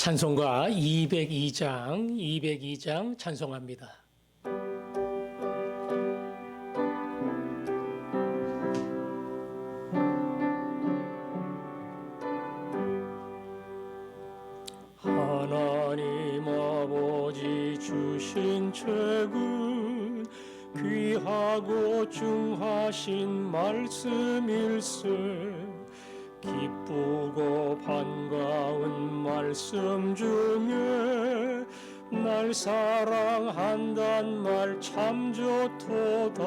찬송가 202장 찬송합니다. 하나님 아버지 주신 책은 귀하고 중하신 말씀일세. 기쁘고 반가운 말씀 중에 날 사랑한단 말 참 좋도다.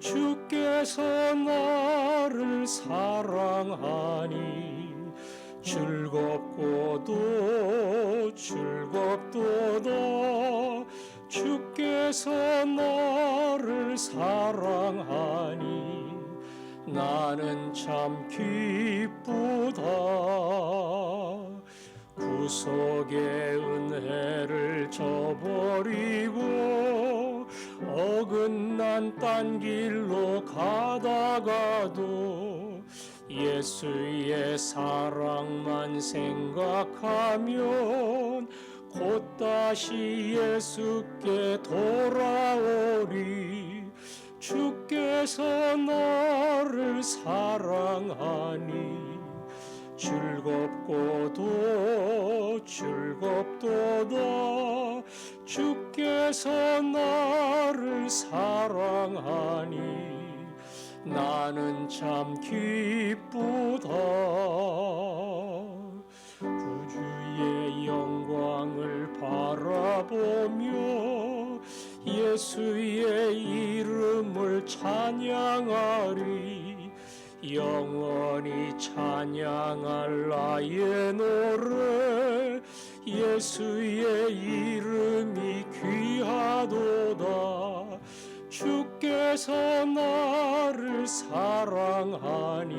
주께서 나를 사랑하니 즐겁고도 즐겁도다. 주께서 나를 사랑하니 나는 참 기쁘다. 구속의 은혜를 저버리고 어긋난 딴 길로 가다가도 예수의 사랑만 생각하면 곧 다시 예수께 돌아오리. 주께서 나를 사랑하니 즐겁고도 즐겁도다. 주께서 나를 사랑하니 나는 참 기쁘다. 구주의 영광을 바라보며 예수의 이름을 찬양하리. 영원히 찬양할 나의 노래. 예수의 이름이 귀하도다. 주께서 나를 사랑하니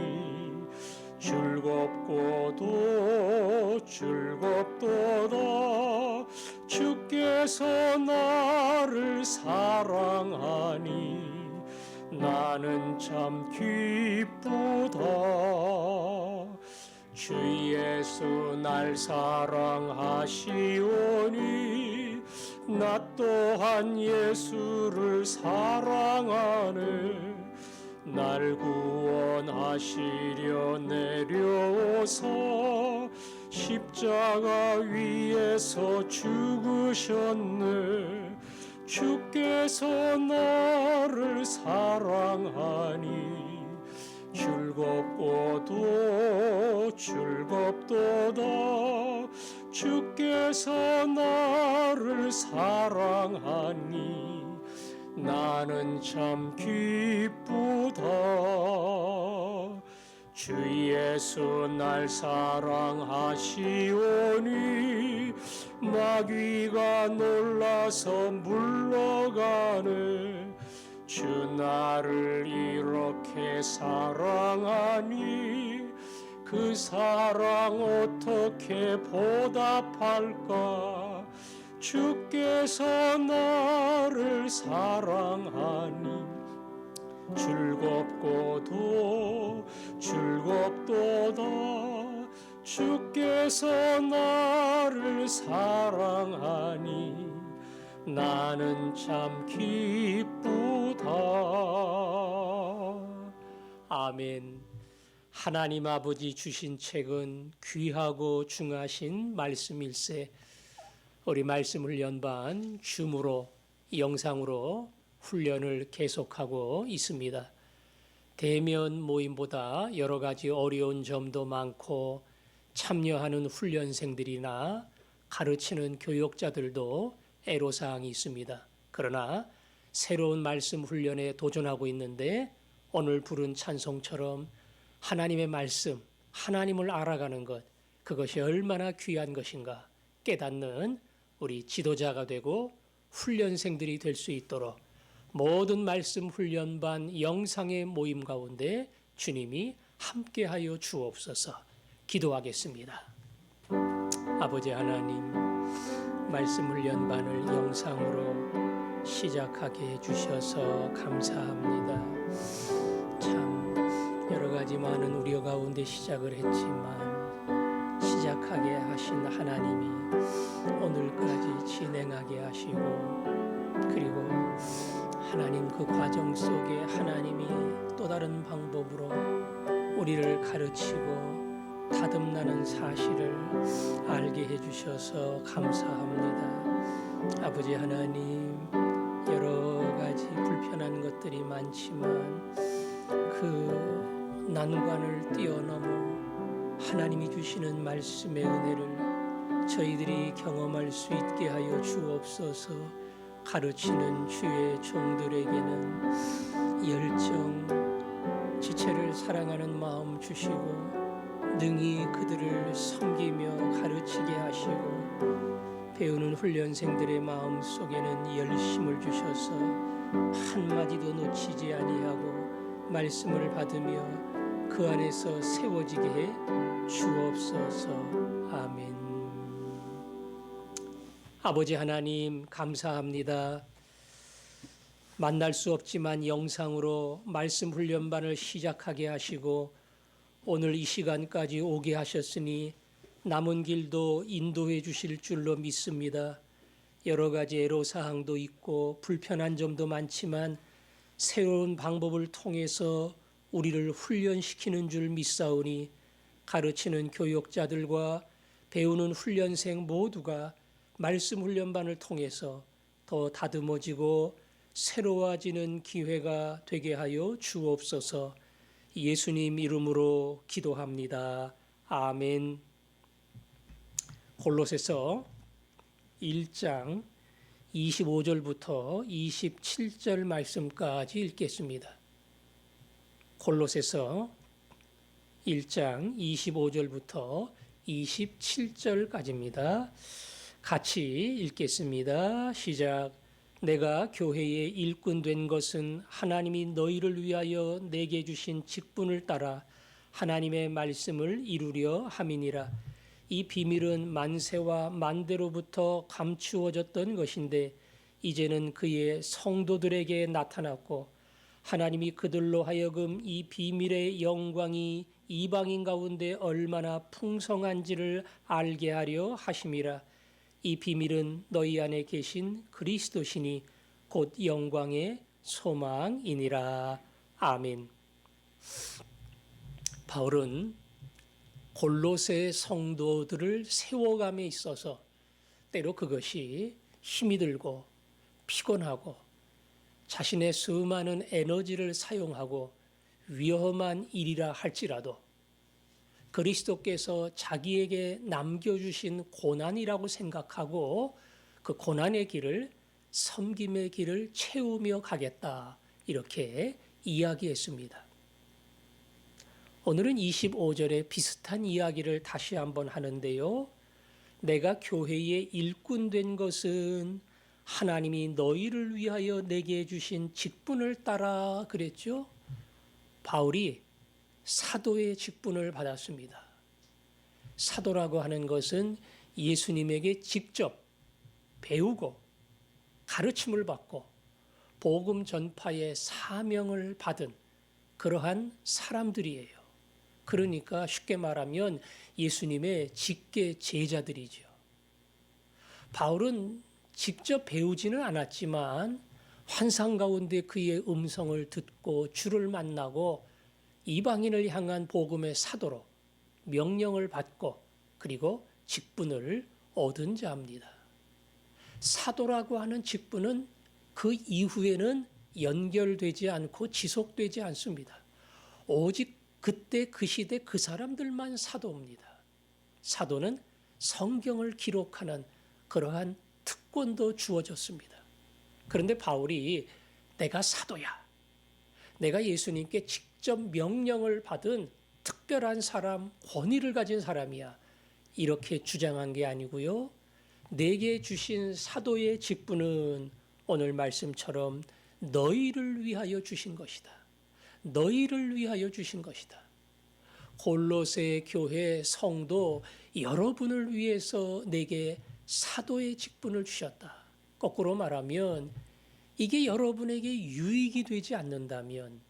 즐겁고도 즐겁도다. 주께서 나를 사랑하니 나는 참 기쁘다. 주 예수 날 사랑하시오니 나 또한 예수를 사랑하네. 날 구원하시려 내려오서 십자가 위에서 죽으셨네. 주께서 나를 사랑하니 즐겁고도 즐겁도다. 주께서 나를 사랑하니 나는 참 기쁘다. 주 예수 날 사랑하시오니 마귀가 놀라서 물러가네. 주 나를 이렇게 사랑하니 그 사랑 어떻게 보답할까. 주께서 나를 사랑하니 즐겁고도 즐겁도다. 주께서 나를 사랑하니 나는 참 기쁘다. 아멘. 하나님 아버지 주신 책은 귀하고 중하신 말씀일세. 우리 말씀을 연반 줌으로 영상으로 훈련을 계속하고 있습니다. 대면 모임보다 여러 가지 어려운 점도 많고 참여하는 훈련생들이나 가르치는 교육자들도 애로사항이 있습니다. 그러나 새로운 말씀 훈련에 도전하고 있는데 오늘 부른 찬송처럼 하나님의 말씀, 하나님을 알아가는 것, 그것이 얼마나 귀한 것인가 깨닫는 우리 지도자가 되고 훈련생들이 될 수 있도록 모든 말씀 훈련반 영상의 모임 가운데 주님이 함께하여 주옵소서. 기도하겠습니다. 아버지 하나님, 말씀 훈련반을 영상으로 시작하게 해주셔서 감사합니다. 참 여러 가지 많은 우려 가운데 시작을 했지만 시작한 시작하게 하신 하나님이 오늘까지 진행하게 하시고, 그리고 하나님 그 과정 속에 하나님이 또 다른 방법으로 우리를 가르치고 다듬나는 사실을 알게 해주셔서 감사합니다. 아버지 하나님, 여러 가지 불편한 것들이 많지만 그 난관을 뛰어넘어 하나님이 주시는 말씀의 은혜를 저희들이 경험할 수 있게 하여 주옵소서. 가르치는 주의 종들에게는 열정, 지체를 사랑하는 마음 주시고 능히 그들을 섬기며 가르치게 하시고, 배우는 훈련생들의 마음 속에는 열심을 주셔서 한마디도 놓치지 아니하고 말씀을 받으며 그 안에서 세워지게 해 주옵소서. 아멘. 아버지 하나님, 감사합니다. 만날 수 없지만 영상으로 말씀 훈련반을 시작하게 하시고 오늘 이 시간까지 오게 하셨으니 남은 길도 인도해 주실 줄로 믿습니다. 여러 가지 애로사항도 있고 불편한 점도 많지만 새로운 방법을 통해서 우리를 훈련시키는 줄 믿사오니, 가르치는 교육자들과 배우는 훈련생 모두가 말씀 훈련반을 통해서 더 다듬어지고 새로워지는 기회가 되게 하여 주옵소서. 예수님 이름으로 기도합니다. 아멘. 골로새서 1장 25절부터 27절 말씀까지 읽겠습니다. 골로새서 1장 25절부터 27절까지입니다. 같이 읽겠습니다. 시작. 내가 교회의 일꾼 된 것은 하나님이 너희를 위하여 내게 주신 직분을 따라 하나님의 말씀을 이루려 함이니라. 이 비밀은 만세와 만대로부터 감추어졌던 것인데 이제는 그의 성도들에게 나타났고, 하나님이 그들로 하여금 이 비밀의 영광이 이방인 가운데 얼마나 풍성한지를 알게 하려 하심이라. 이 비밀은 너희 안에 계신 그리스도시니 곧 영광의 소망이니라. 아멘. 바울은 골로새 성도들을 세워감에 있어서 때로 그것이 힘이 들고 피곤하고 자신의 수많은 에너지를 사용하고 위험한 일이라 할지라도 그리스도께서 자기에게 남겨주신 고난이라고 생각하고 그 고난의 길을, 섬김의 길을 채우며 가겠다, 이렇게 이야기했습니다. 오늘은 25절에 비슷한 이야기를 다시 한번 하는데요. 내가 교회의 일꾼 된 것은 하나님이 너희를 위하여 내게 주신 직분을 따라 그랬죠. 바울이 사도의 직분을 받았습니다. 사도라고 하는 것은 예수님에게 직접 배우고 가르침을 받고 복음 전파의 사명을 받은 그러한 사람들이에요. 그러니까 쉽게 말하면 예수님의 직계 제자들이죠. 바울은 직접 배우지는 않았지만 환상 가운데 그의 음성을 듣고 주를 만나고 이방인을 향한 복음의 사도로 명령을 받고 그리고 직분을 얻은 자입니다. 사도라고 하는 직분은 그 이후에는 연결되지 않고 지속되지 않습니다. 오직 그때 그 시대 그 사람들만 사도입니다. 사도는 성경을 기록하는 그러한 특권도 주어졌습니다. 그런데 바울이 내가 사도야, 내가 예수님께 직접 명령을 받은 특별한 사람, 권위를 가진 사람이야, 이렇게 주장한 게 아니고요. 내게 주신 사도의 직분은 오늘 말씀처럼 너희를 위하여 주신 것이다. 너희를 위하여 주신 것이다. 골로새 교회 성도 여러분을 위해서 내게 사도의 직분을 주셨다. 거꾸로 말하면 이게 여러분에게 유익이 되지 않는다면,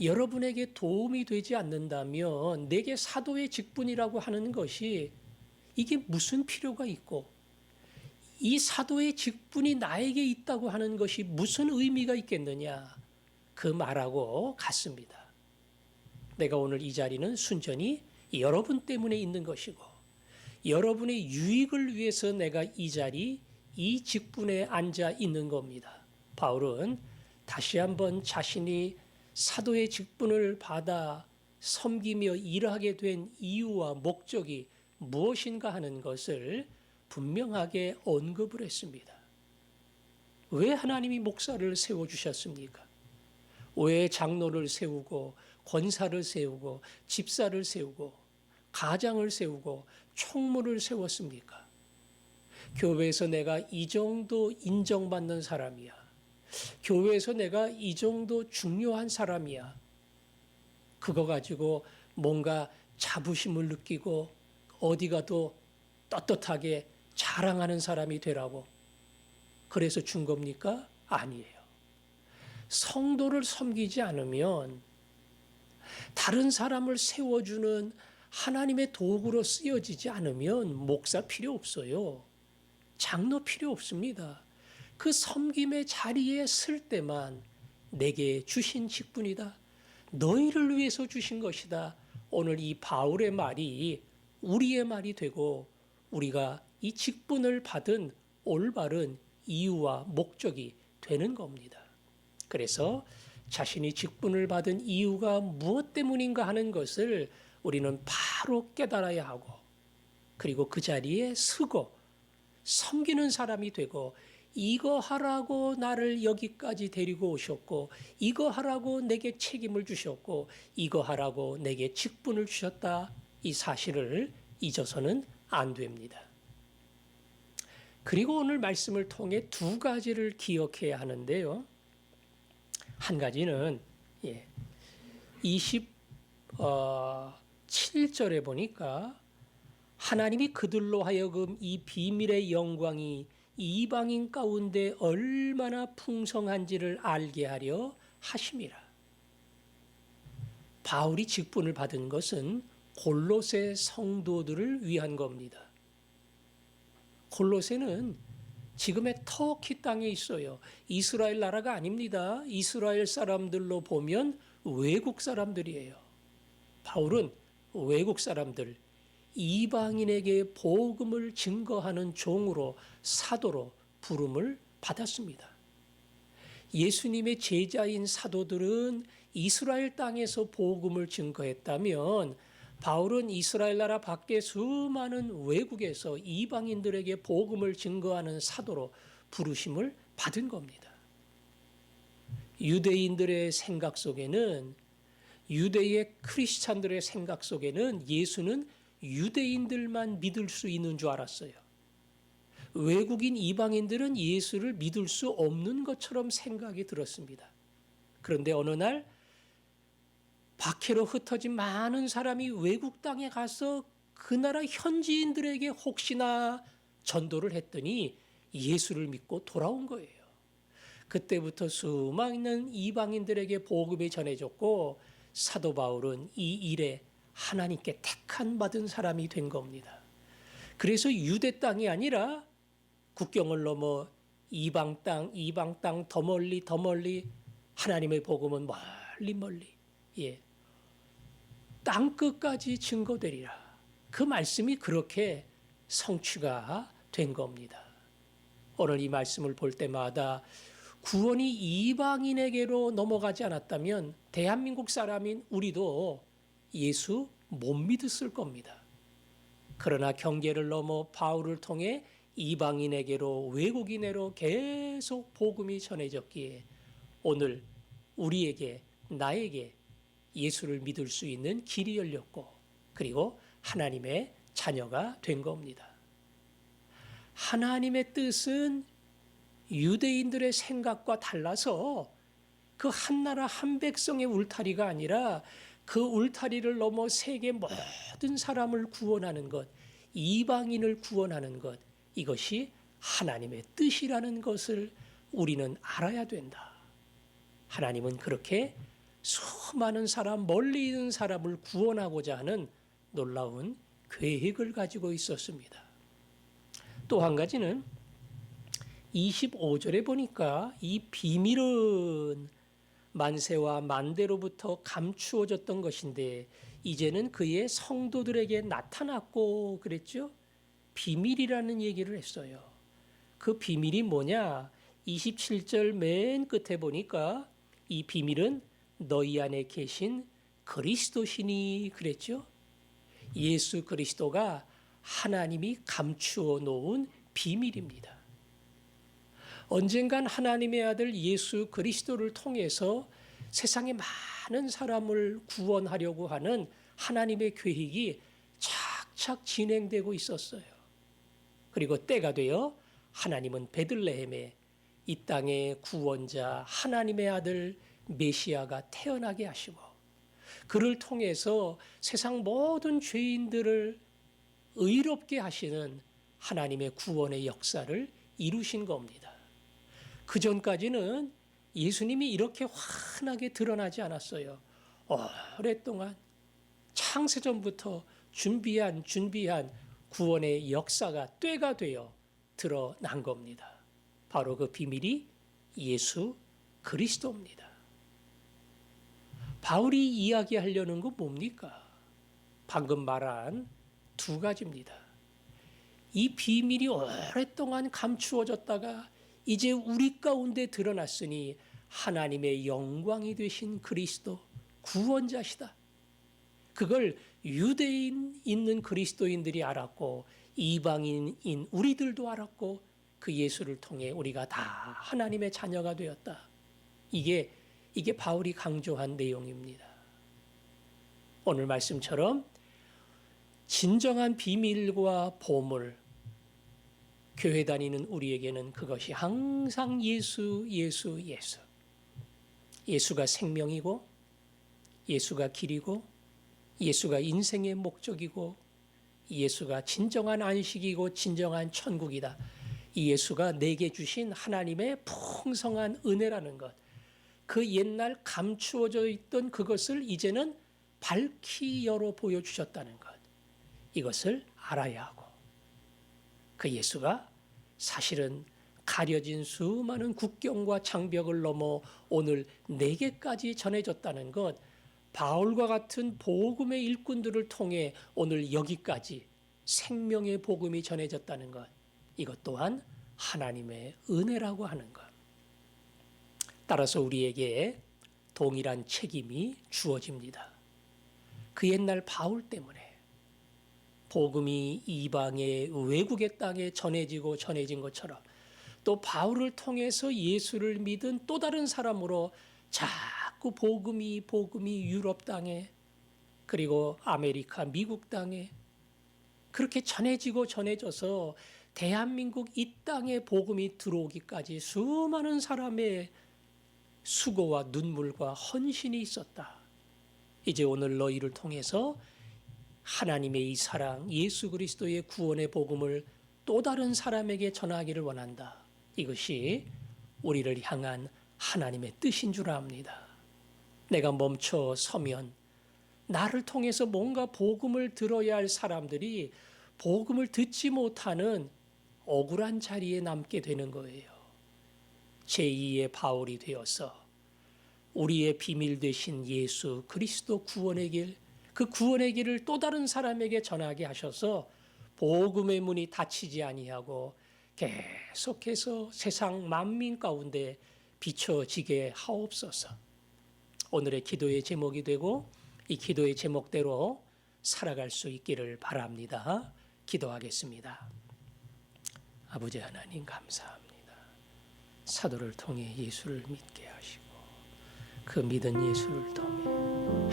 여러분에게 도움이 되지 않는다면 내게 사도의 직분이라고 하는 것이 이게 무슨 필요가 있고 이 사도의 직분이 나에게 있다고 하는 것이 무슨 의미가 있겠느냐 그 말하고 같습니다. 내가 오늘 이 자리는 순전히 여러분 때문에 있는 것이고 여러분의 유익을 위해서 내가 이 자리 이 직분에 앉아 있는 겁니다. 바울은 다시 한번 자신이 사도의 직분을 받아 섬기며 일하게 된 이유와 목적이 무엇인가 하는 것을 분명하게 언급을 했습니다. 왜 하나님이 목사를 세워주셨습니까? 왜 장로를 세우고 권사를 세우고 집사를 세우고 가장을 세우고 총무를 세웠습니까? 교회에서 내가 이 정도 인정받는 사람이야. 교회에서 내가 이 정도 중요한 사람이야. 그거 가지고 뭔가 자부심을 느끼고 어디 가도 떳떳하게 자랑하는 사람이 되라고 그래서 준 겁니까? 아니에요. 성도를 섬기지 않으면 다른 사람을 세워주는 하나님의 도구로 쓰여지지 않으면 목사 필요 없어요. 장로 필요 없습니다. 그 섬김의 자리에 쓸 때만 내게 주신 직분이다. 너희를 위해서 주신 것이다. 오늘 이 바울의 말이 우리의 말이 되고 우리가 이 직분을 받은 올바른 이유와 목적이 되는 겁니다. 그래서 자신이 직분을 받은 이유가 무엇 때문인가 하는 것을 우리는 바로 깨달아야 하고 그리고 그 자리에 서고 섬기는 사람이 되고 이거 하라고 나를 여기까지 데리고 오셨고 이거 하라고 내게 책임을 주셨고 이거 하라고 내게 직분을 주셨다. 이 사실을 잊어서는 안 됩니다. 그리고 오늘 말씀을 통해 두 가지를 기억해야 하는데요. 한 가지는 27절에 보니까 하나님이 그들로 하여금 이 비밀의 영광이 이방인 가운데 얼마나 풍성한지를 알게 하려 하심이라. 바울이 직분을 받은 것은 골로새 성도들을 위한 겁니다. 골로새는 지금의 터키 땅에 있어요. 이스라엘 나라가 아닙니다. 이스라엘 사람들로 보면 외국 사람들이에요. 바울은 외국 사람들, 이방인에게 복음을 증거하는 종으로 사도로 부름을 받았습니다. 예수님의 제자인 사도들은 이스라엘 땅에서 복음을 증거했다면 바울은 이스라엘 나라 밖에 수많은 외국에서 이방인들에게 복음을 증거하는 사도로 부르심을 받은 겁니다. 유대인들의 생각 속에는 유대의 크리스찬들의 생각 속에는 예수는 유대인들만 믿을 수 있는 줄 알았어요. 외국인 이방인들은 예수를 믿을 수 없는 것처럼 생각이 들었습니다. 그런데 어느 날 박해로 흩어진 많은 사람이 외국 땅에 가서 그 나라 현지인들에게 혹시나 전도를 했더니 예수를 믿고 돌아온 거예요. 그때부터 수많은 이방인들에게 복음이 전해졌고 사도 바울은 이 일에 하나님께 택한 받은 사람이 된 겁니다. 그래서 유대 땅이 아니라 국경을 넘어 이방 땅 더 멀리 하나님의 복음은 멀리 땅 끝까지 증거되리라. 그 말씀이 그렇게 성취가 된 겁니다. 오늘 이 말씀을 볼 때마다 구원이 이방인에게로 넘어가지 않았다면 대한민국 사람인 우리도 예수 못 믿었을 겁니다. 그러나 경계를 넘어 바울을 통해 이방인에게로 외국인에로 계속 복음이 전해졌기에 오늘 우리에게 나에게 예수를 믿을 수 있는 길이 열렸고 그리고 하나님의 자녀가 된 겁니다. 하나님의 뜻은 유대인들의 생각과 달라서 그 한 나라 한 백성의 울타리가 아니라 그 울타리를 넘어 세계 모든 사람을 구원하는 것, 이방인을 구원하는 것, 이것이 하나님의 뜻이라는 것을 우리는 알아야 된다. 하나님은 그렇게 수많은 사람, 멀리 있는 사람을 구원하고자 하는 놀라운 계획을 가지고 있었습니다. 또 한 가지는 25절에 보니까 이 비밀은 만세와 만대로부터 감추어졌던 것인데 이제는 그의 성도들에게 나타났고 그랬죠. 비밀이라는 얘기를 했어요. 그 비밀이 뭐냐? 27절 맨 끝에 보니까 이 비밀은 너희 안에 계신 그리스도시니 그랬죠. 예수 그리스도가 하나님이 감추어 놓은 비밀입니다. 언젠간 하나님의 아들 예수 그리스도를 통해서 세상의 많은 사람을 구원하려고 하는 하나님의 계획이 착착 진행되고 있었어요. 그리고 때가 되어 하나님은 베들레헴에 이 땅의 구원자 하나님의 아들 메시아가 태어나게 하시고 그를 통해서 세상 모든 죄인들을 의롭게 하시는 하나님의 구원의 역사를 이루신 겁니다. 그 전까지는 예수님이 이렇게 환하게 드러나지 않았어요. 오랫동안 창세전부터 준비한 구원의 역사가 때가 되어 드러난 겁니다. 바로 그 비밀이 예수 그리스도입니다. 바울이 이야기하려는 건 뭡니까? 방금 말한 두 가지입니다. 이 비밀이 오랫동안 감추어졌다가 이제 우리 가운데 드러났으니 하나님의 영광이 되신 그리스도 구원자시다. 그걸 유대인 있는 그리스도인들이 알았고 이방인인 우리들도 알았고 그 예수를 통해 우리가 다 하나님의 자녀가 되었다. 이게 바울이 강조한 내용입니다. 오늘 말씀처럼 진정한 비밀과 보물, 교회 다니는 우리에게는 그것이 항상 예수. 예수가 생명이고 예수가 길이고 예수가 인생의 목적이고 예수가 진정한 안식이고 진정한 천국이다. 이 예수가 내게 주신 하나님의 풍성한 은혜라는 것. 그 옛날 감추어져 있던 그것을 이제는 밝히 열어 보여주셨다는 것. 이것을 알아야 하고 그 예수가 사실은 가려진 수많은 국경과 장벽을 넘어 오늘 내게까지 전해졌다는 것. 바울과 같은 복음의 일꾼들을 통해 오늘 여기까지 생명의 복음이 전해졌다는 것. 이것 또한 하나님의 은혜라고 하는 것. 따라서 우리에게 동일한 책임이 주어집니다. 그 옛날 바울 때문에 복음이 이방의 외국의 땅에 전해진 것처럼 또 바울을 통해서 예수를 믿은 또 다른 사람으로 자꾸 복음이 유럽 땅에 그리고 아메리카 미국 땅에 그렇게 전해져서 대한민국 이 땅에 복음이 들어오기까지 수많은 사람의 수고와 눈물과 헌신이 있었다. 이제 오늘 너희를 통해서 하나님의 이 사랑, 예수 그리스도의 구원의 복음을 또 다른 사람에게 전하기를 원한다. 이것이 우리를 향한 하나님의 뜻인 줄 압니다. 내가 멈춰 서면 나를 통해서 뭔가 복음을 들어야 할 사람들이 복음을 듣지 못하는 억울한 자리에 남게 되는 거예요. 제2의 바울이 되어서 우리의 비밀 되신 예수 그리스도 구원의 길, 그 구원의 길을 또 다른 사람에게 전하게 하셔서 복음의 문이 닫히지 아니하고 계속해서 세상 만민 가운데 비춰지게 하옵소서. 오늘의 기도의 제목이 되고 이 기도의 제목대로 살아갈 수 있기를 바랍니다. 기도하겠습니다. 아버지 하나님 감사합니다. 사도를 통해 예수를 믿게 하시고 그 믿은 예수를 통해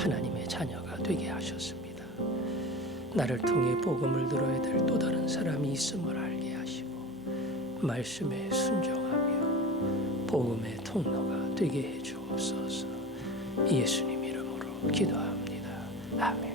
하나님의 자녀가 되게 하셨습니다. 나를 통해 복음을 들어야 될 또 다른 사람이 있음을 알게 하시고 말씀에 순종하며 복음의 통로가 되게 해 주옵소서. 예수님 이름으로 기도합니다. 아멘.